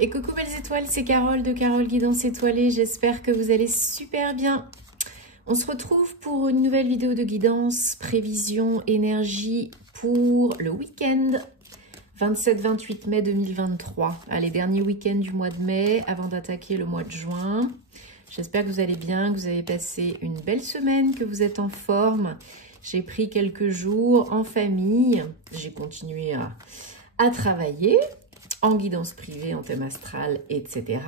Et coucou belles étoiles, c'est Carole de Carole Guidance Étoilée. J'espère que vous allez super bien. On se retrouve pour une nouvelle vidéo de guidance, prévision, énergie pour le week-end 27-28 mai 2023. Allez, dernier week-end du mois de mai avant d'attaquer le mois de juin. J'espère que vous allez bien, que vous avez passé une belle semaine, que vous êtes en forme. J'ai pris quelques jours en famille. J'ai continué à travailler en guidance privée, en thème astral, etc.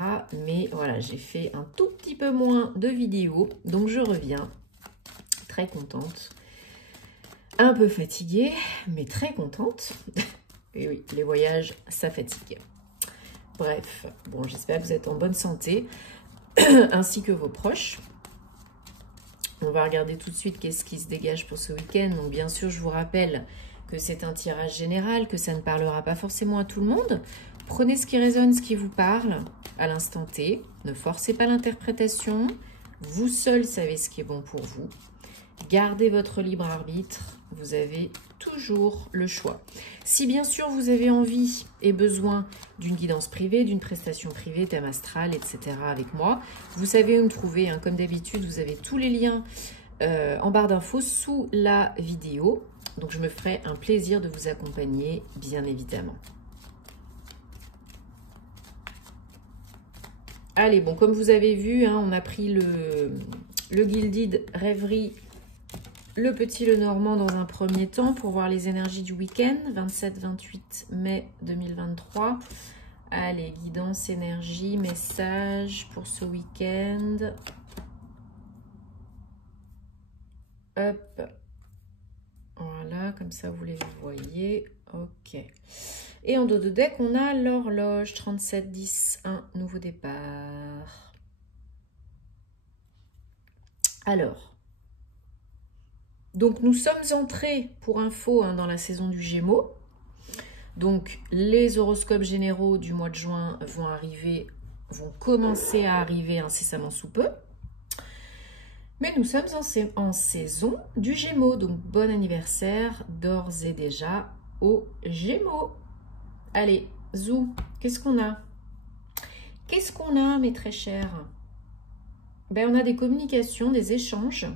Mais voilà, j'ai fait un tout petit peu moins de vidéos. Donc je reviens très contente. Un peu fatiguée, mais très contente. Et oui, les voyages, ça fatigue. Bref, bon, j'espère que vous êtes en bonne santé, ainsi que vos proches. On va regarder tout de suite qu'est-ce qui se dégage pour ce week-end. Donc bien sûr, je vous rappelle que c'est un tirage général, que ça ne parlera pas forcément à tout le monde. Prenez ce qui résonne, ce qui vous parle à l'instant T. Ne forcez pas l'interprétation. Vous seul savez ce qui est bon pour vous. Gardez votre libre arbitre. Vous avez toujours le choix. Si bien sûr vous avez envie et besoin d'une guidance privée, d'une prestation privée, thème astral, etc. avec moi, vous savez où me trouver. Hein. Comme d'habitude, vous avez tous les liens en barre d'infos sous la vidéo. Donc, je me ferai un plaisir de vous accompagner, bien évidemment. Allez, bon, comme vous avez vu, hein, on a pris le Gilded Rêverie, le Petit Lenormand dans un premier temps pour voir les énergies du week-end, 27-28 mai 2023. Allez, guidance, énergie, message pour ce week-end. Hop. Voilà, comme ça vous les voyez. Ok. Et en dos de deck, on a l'horloge 37-10, un nouveau départ. Alors, donc nous sommes entrés pour info dans la saison du Gémeaux. Donc les horoscopes généraux du mois de juin vont commencer à arriver incessamment sous peu. Mais nous sommes en saison du Gémeaux, donc bon anniversaire d'ores et déjà aux Gémeaux. Allez, zou, qu'est-ce qu'on a? Qu'est-ce qu'on a, mes très chers? Ben, on a des communications, des échanges,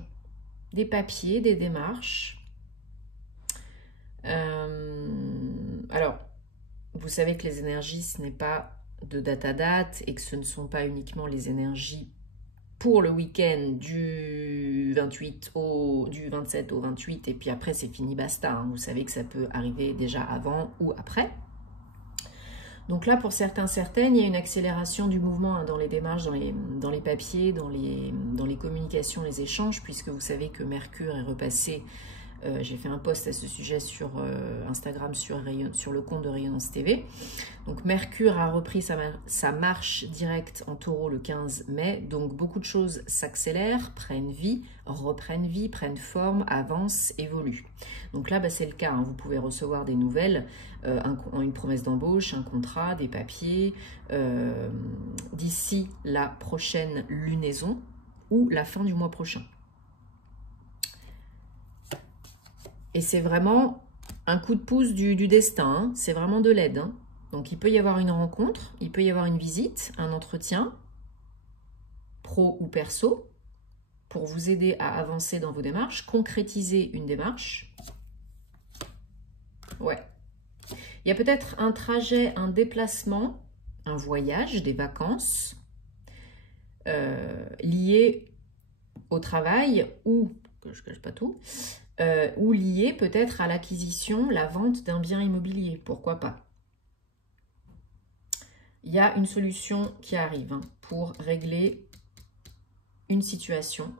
des papiers, des démarches. Alors, vous savez que les énergies, ce n'est pas de date à date et que ce ne sont pas uniquement les énergies pour le week-end du 27 au 28 et puis après c'est fini, basta. Hein. Vous savez que ça peut arriver déjà avant ou après. Donc là, pour certaines, il y a une accélération du mouvement dans les démarches, dans les papiers, dans les communications, les échanges, puisque vous savez que Mercure est repassé. J'ai fait un post à ce sujet sur Instagram, sur le compte de Rayonnance TV. Donc Mercure a repris sa marche directe en taureau le 15 mai. Donc beaucoup de choses s'accélèrent, prennent vie, reprennent vie, prennent forme, avancent, évoluent. Donc là, bah, c'est le cas. Hein. Vous pouvez recevoir des nouvelles, une promesse d'embauche, un contrat, des papiers, d'ici la prochaine lunaison ou la fin du mois prochain. Et c'est vraiment un coup de pouce du destin, hein. C'est vraiment de l'aide. Hein. Donc, il peut y avoir une rencontre, il peut y avoir une visite, un entretien, pro ou perso, pour vous aider à avancer dans vos démarches, concrétiser une démarche. Ouais. Il y a peut-être un trajet, un déplacement, un voyage, des vacances, liés au travail ou, que je ne cache pas tout, ou lié peut-être à l'acquisition, la vente d'un bien immobilier, pourquoi pas. Il y a une solution qui arrive pour régler une situation,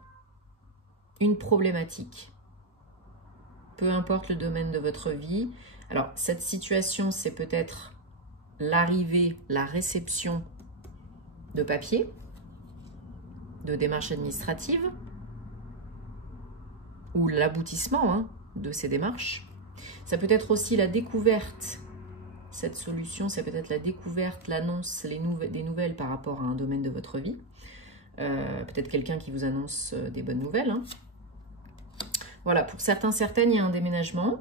une problématique, peu importe le domaine de votre vie. Alors, cette situation, c'est peut-être l'arrivée, la réception de papier, de démarches administratives, ou l'aboutissement de ces démarches. Ça peut être aussi la découverte. Cette solution, c'est peut-être la découverte, l'annonce, des nouvelles par rapport à un domaine de votre vie. Peut-être quelqu'un qui vous annonce des bonnes nouvelles. Hein. Voilà, pour certaines, il y a un déménagement,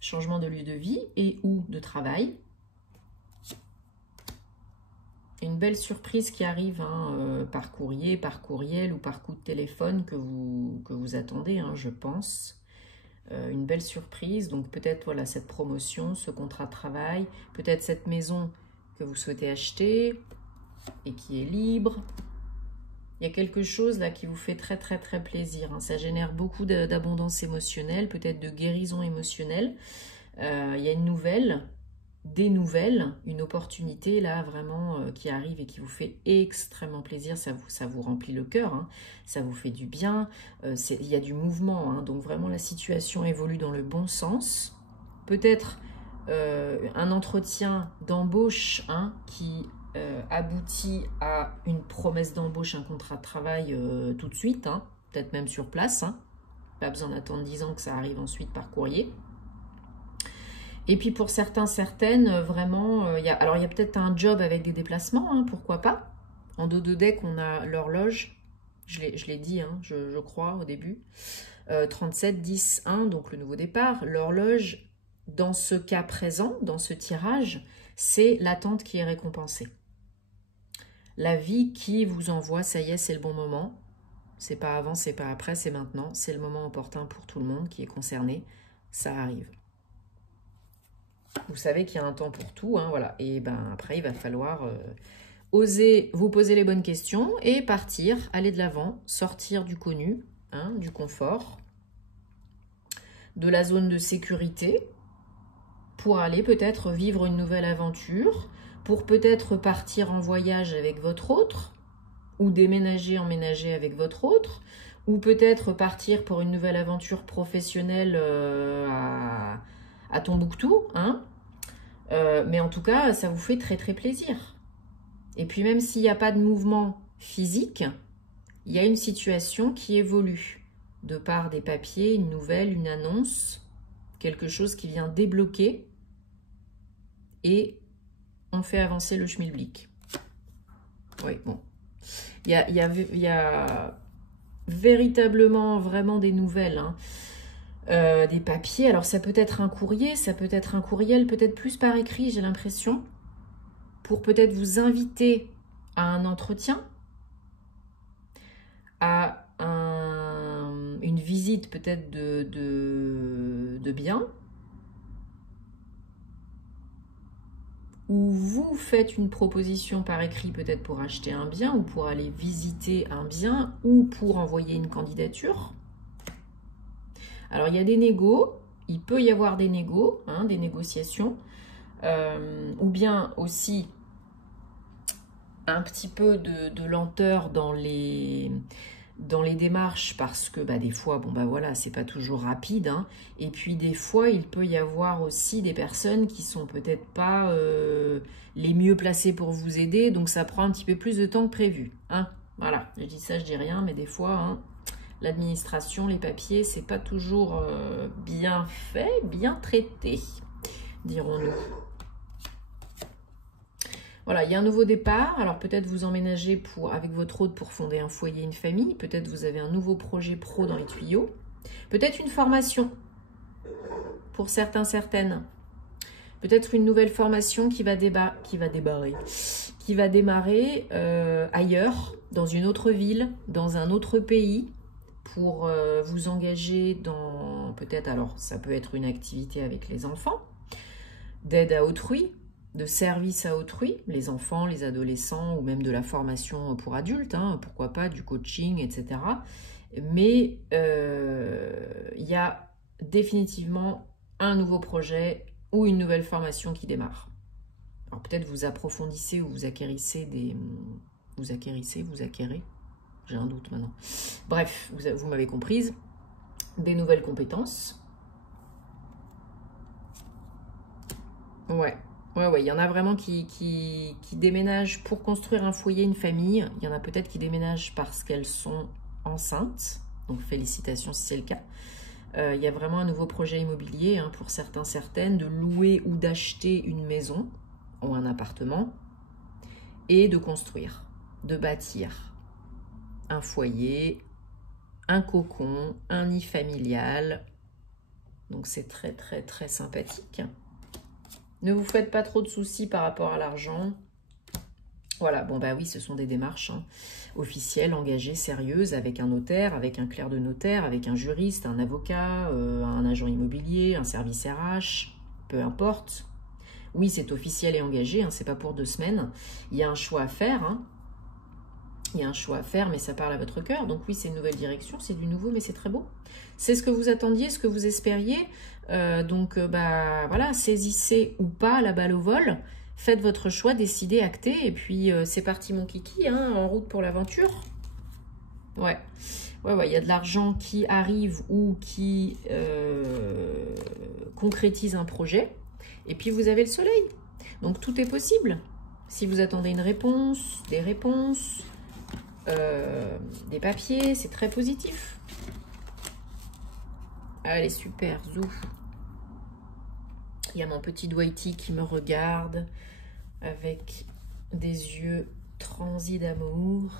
changement de lieu de vie et ou de travail. Une belle surprise qui arrive hein, par courrier, par courriel ou par coup de téléphone que vous attendez, hein, je pense. Une belle surprise, donc peut-être voilà cette promotion, ce contrat de travail, peut-être cette maison que vous souhaitez acheter et qui est libre. Il y a quelque chose là qui vous fait très très très plaisir, hein. Ça génère beaucoup d'abondance émotionnelle, peut-être de guérison émotionnelle. Il y a une nouvelle, des nouvelles, une opportunité là vraiment qui arrive et qui vous fait extrêmement plaisir, ça vous remplit le cœur, hein. Ça vous fait du bien, il y a du mouvement, hein. Donc vraiment la situation évolue dans le bon sens. Peut-être un entretien d'embauche hein, qui aboutit à une promesse d'embauche, un contrat de travail tout de suite, hein, peut-être même sur place, hein. Pas besoin d'attendre 10 ans que ça arrive ensuite par courrier. Et puis pour certains, certaines, vraiment, il y a peut-être un job avec des déplacements, hein, pourquoi pas. En dos de deck, on a l'horloge, je l'ai dit, hein, je crois, au début. 37, 10, 1, donc le nouveau départ. L'horloge, dans ce cas présent, dans ce tirage, c'est l'attente qui est récompensée. La vie qui vous envoie, ça y est, c'est le bon moment. C'est pas avant, c'est pas après, c'est maintenant. C'est le moment opportun pour tout le monde qui est concerné. Ça arrive. Vous savez qu'il y a un temps pour tout, hein, voilà. Et ben après, il va falloir oser vous poser les bonnes questions et partir, aller de l'avant, sortir du connu, hein, du confort, de la zone de sécurité, pour aller peut-être vivre une nouvelle aventure, pour peut-être partir en voyage avec votre autre, ou déménager, emménager avec votre autre, ou peut-être partir pour une nouvelle aventure professionnelle à Tombouctou, hein. Mais en tout cas, ça vous fait très très plaisir. Et puis même s'il n'y a pas de mouvement physique, il y a une situation qui évolue. De par des papiers, une nouvelle, une annonce, quelque chose qui vient débloquer et on fait avancer le schmilblick. Oui, bon. Il y a véritablement vraiment des nouvelles, hein. Des papiers, alors ça peut être un courrier, ça peut être un courriel, peut-être plus par écrit, j'ai l'impression, pour peut-être vous inviter à un entretien, à une visite peut-être de biens, ou vous faites une proposition par écrit peut-être pour acheter un bien, ou pour aller visiter un bien, ou pour envoyer une candidature. Alors, il y a des négos, il peut y avoir des négos, hein, des négociations, ou bien aussi un petit peu de lenteur dans les démarches, parce que bah, des fois, bon bah voilà, c'est pas toujours rapide, hein, et puis des fois, il peut y avoir aussi des personnes qui sont peut-être pas les mieux placées pour vous aider, donc ça prend un petit peu plus de temps que prévu, hein. Voilà, je dis ça, je dis rien, mais des fois... hein, l'administration, les papiers, c'est pas toujours bien fait, bien traité, dirons-nous. Voilà, il y a un nouveau départ. Alors peut-être vous emménagez avec votre hôte pour fonder un foyer, une famille. Peut-être vous avez un nouveau projet pro dans les tuyaux. Peut-être une formation pour certains, certaines. Peut-être une nouvelle formation qui va démarrer ailleurs, dans une autre ville, dans un autre pays, pour vous engager dans, peut-être, alors ça peut être une activité avec les enfants, d'aide à autrui, de service à autrui, les enfants, les adolescents, ou même de la formation pour adultes, hein, pourquoi pas, du coaching, etc. Mais il y a définitivement un nouveau projet ou une nouvelle formation qui démarre. Alors peut-être vous approfondissez ou vous acquérissez des... Vous acquérez, j'ai un doute maintenant. Bref, vous m'avez comprise. Des nouvelles compétences. Ouais, il y en a vraiment qui déménagent pour construire un foyer, une famille. Il y en a peut-être qui déménagent parce qu'elles sont enceintes. Donc félicitations si c'est le cas. Il y a vraiment un nouveau projet immobilier, hein, pour certains, certaines, de louer ou d'acheter une maison ou un appartement et de construire, de bâtir un foyer, un cocon, un nid familial. Donc c'est très très très sympathique. Ne vous faites pas trop de soucis par rapport à l'argent. Voilà, bon bah oui, ce sont des démarches hein, officielles, engagées, sérieuses, avec un notaire, avec un clerc de notaire, avec un juriste, un avocat, un agent immobilier, un service RH, peu importe. Oui, c'est officiel et engagé, hein, c'est pas pour 2 semaines. Il y a un choix à faire, hein. Il y a un choix à faire, mais ça parle à votre cœur. Donc oui, c'est une nouvelle direction, c'est du nouveau, mais c'est très beau. C'est ce que vous attendiez, ce que vous espériez. Bah voilà, saisissez ou pas la balle au vol. Faites votre choix, décidez, actez. Et puis, c'est parti mon kiki, hein, en route pour l'aventure. Ouais, il y a de l'argent qui arrive ou qui concrétise un projet. Et puis, vous avez le soleil. Donc, tout est possible. Si vous attendez une réponse, des réponses... des papiers, c'est très positif. Allez, super, zou. Il y a mon petit Dwighty qui me regarde avec des yeux transis d'amour.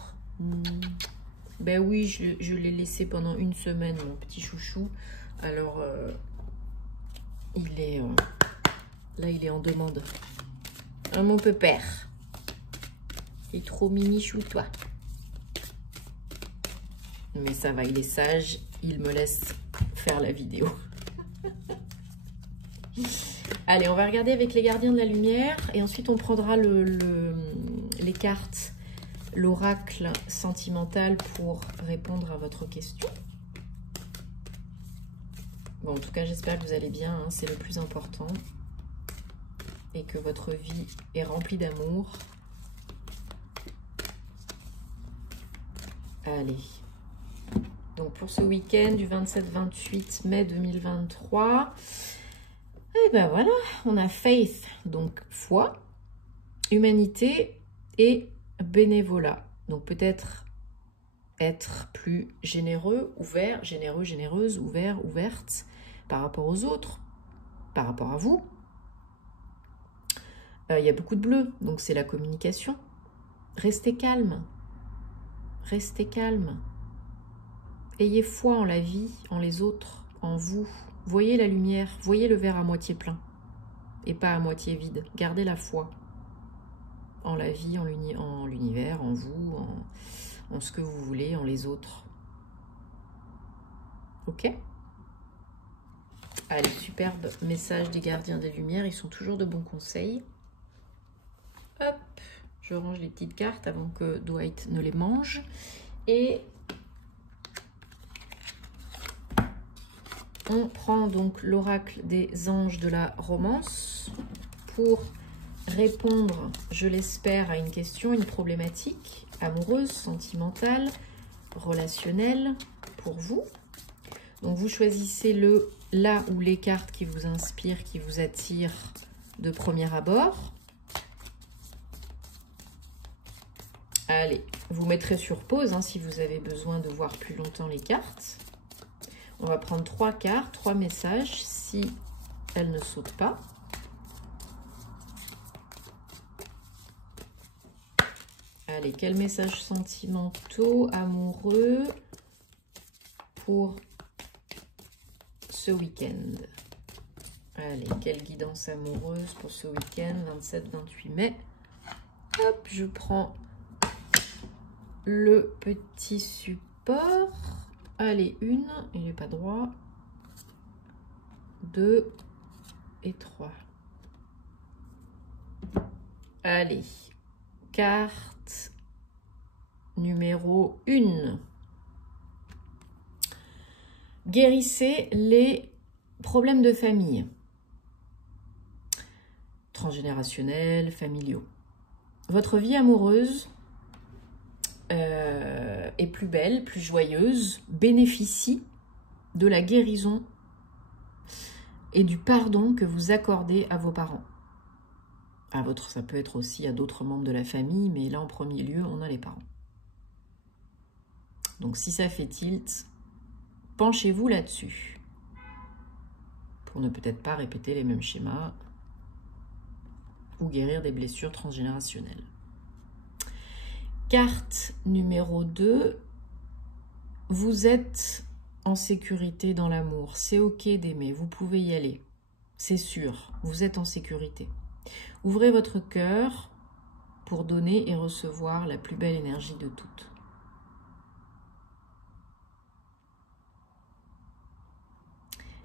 Ben oui, je l'ai laissé pendant 1 semaine, mon petit chouchou. Alors, il est... là, il est en demande. Ah, mon pépère. Il est trop mimichou, toi. Mais ça va, il est sage, il me laisse faire la vidéo. Allez, on va regarder avec les gardiens de la lumière et ensuite on prendra les cartes, l'oracle sentimental pour répondre à votre question. Bon, en tout cas, j'espère que vous allez bien, hein, c'est le plus important. Et que votre vie est remplie d'amour. Allez. Donc pour ce week-end du 27-28 mai 2023, et ben voilà, on a faith, donc foi, humanité et bénévolat. Donc peut-être être plus généreux, ouvert, généreux, généreuse, ouvert, ouverte par rapport aux autres, par rapport à vous. Il y a beaucoup de bleu, donc c'est la communication. Restez calme, restez calme. Ayez foi en la vie, en les autres, en vous. Voyez la lumière, voyez le verre à moitié plein et pas à moitié vide. Gardez la foi en la vie, en l'univers, en vous, en ce que vous voulez, en les autres. Ok? Allez, superbe message des gardiens des lumières. Ils sont toujours de bons conseils. Hop, je range les petites cartes avant que Dwight ne les mange. Et... on prend donc l'oracle des anges de la romance pour répondre, je l'espère, à une question, une problématique amoureuse, sentimentale, relationnelle pour vous. Donc vous choisissez là ou les cartes qui vous inspirent, qui vous attirent de premier abord. Allez, vous mettrez sur pause hein, si vous avez besoin de voir plus longtemps les cartes. On va prendre 3 cartes, 3 messages, si elles ne sautent pas. Allez, quels messages sentimentaux, amoureux pour ce week-end? Allez, quelle guidance amoureuse pour ce week-end, 27-28 mai. Hop, je prends le petit support. Allez, 1, il n'est pas droit. 2 et 3. Allez, carte numéro 1. Guérissez les problèmes de famille. Transgénérationnels, familiaux. Votre vie amoureuse est plus belle, plus joyeuse, bénéficie de la guérison et du pardon que vous accordez à vos parents. Ça peut être aussi à d'autres membres de la famille, mais là en premier lieu, on a les parents. Donc si ça fait tilt, penchez-vous là-dessus pour ne peut-être pas répéter les mêmes schémas ou guérir des blessures transgénérationnelles. Carte numéro 2, vous êtes en sécurité dans l'amour. C'est ok d'aimer, vous pouvez y aller. C'est sûr, vous êtes en sécurité. Ouvrez votre cœur pour donner et recevoir la plus belle énergie de toutes.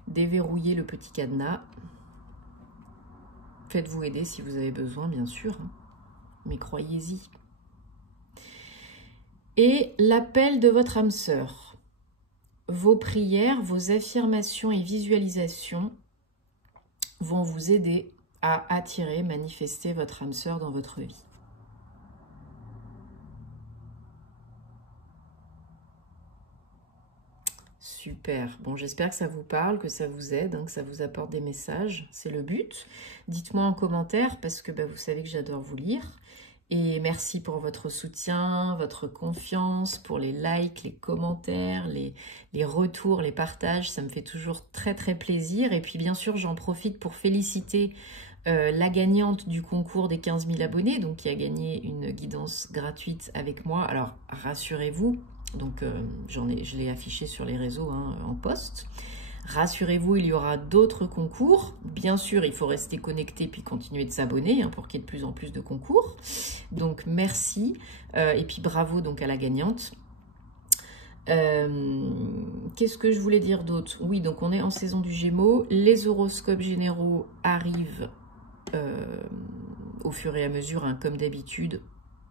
Déverrouillez le petit cadenas. Faites-vous aider si vous avez besoin, bien sûr, hein. Mais croyez-y. Et l'appel de votre âme sœur. Vos prières, vos affirmations et visualisations vont vous aider à attirer, manifester votre âme sœur dans votre vie. Super. Bon, j'espère que ça vous parle, que ça vous aide, hein, que ça vous apporte des messages. C'est le but. Dites-moi en commentaire parce que vous savez que j'adore vous lire. Et merci pour votre soutien, votre confiance, pour les likes, les commentaires, les retours, les partages. Ça me fait toujours très très plaisir. Et puis bien sûr, j'en profite pour féliciter la gagnante du concours des 15 000 abonnés, donc qui a gagné une guidance gratuite avec moi. Alors rassurez-vous, donc je l'ai affiché sur les réseaux, hein, en post. Rassurez-vous, il y aura d'autres concours. Bien sûr, il faut rester connecté puis continuer de s'abonner, hein, pour qu'il y ait de plus en plus de concours. Donc, merci. Et puis, bravo donc à la gagnante. Qu'est-ce que je voulais dire d'autre? Oui, donc on est en saison du Gémeaux. Les horoscopes généraux arrivent au fur et à mesure, hein, comme d'habitude.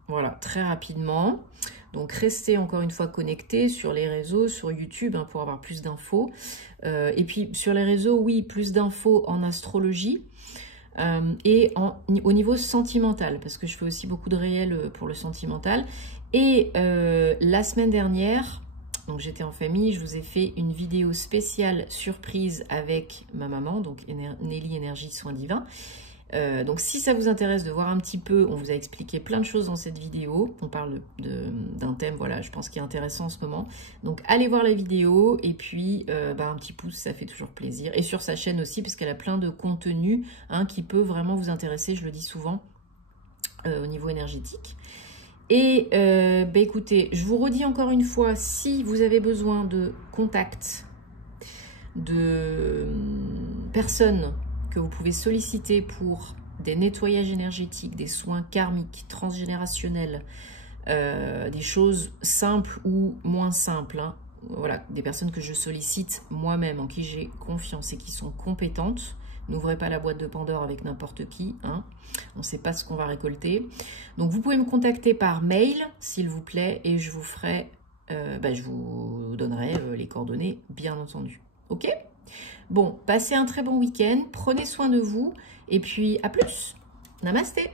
Voilà, très rapidement. Donc, restez encore une fois connectés sur les réseaux, sur YouTube, hein, pour avoir plus d'infos. Et puis, sur les réseaux, oui, plus d'infos en astrologie et au niveau sentimental, parce que je fais aussi beaucoup de réels pour le sentimental. Et la semaine dernière, donc j'étais en famille, je vous ai fait une vidéo spéciale surprise avec ma maman, donc Nelly Énergie Soins Divins. Donc si ça vous intéresse de voir un petit peu, on vous a expliqué plein de choses dans cette vidéo. On parle d'un thème, voilà, je pense qui est intéressant en ce moment. Donc allez voir la vidéo et puis un petit pouce, ça fait toujours plaisir. Et sur sa chaîne aussi, parce qu'elle a plein de contenu, hein, qui peut vraiment vous intéresser, je le dis souvent, au niveau énergétique. Et écoutez, je vous redis encore une fois, si vous avez besoin de contacts, de personnes que vous pouvez solliciter pour des nettoyages énergétiques, des soins karmiques, transgénérationnels, des choses simples ou moins simples, hein. Voilà, des personnes que je sollicite moi-même, en qui j'ai confiance et qui sont compétentes. N'ouvrez pas la boîte de Pandore avec n'importe qui, hein. On ne sait pas ce qu'on va récolter. Donc vous pouvez me contacter par mail, s'il vous plaît, et je vous ferai, je vous donnerai les coordonnées, bien entendu. Ok ? Bon, passez un très bon week-end, prenez soin de vous, et puis à plus. Namasté.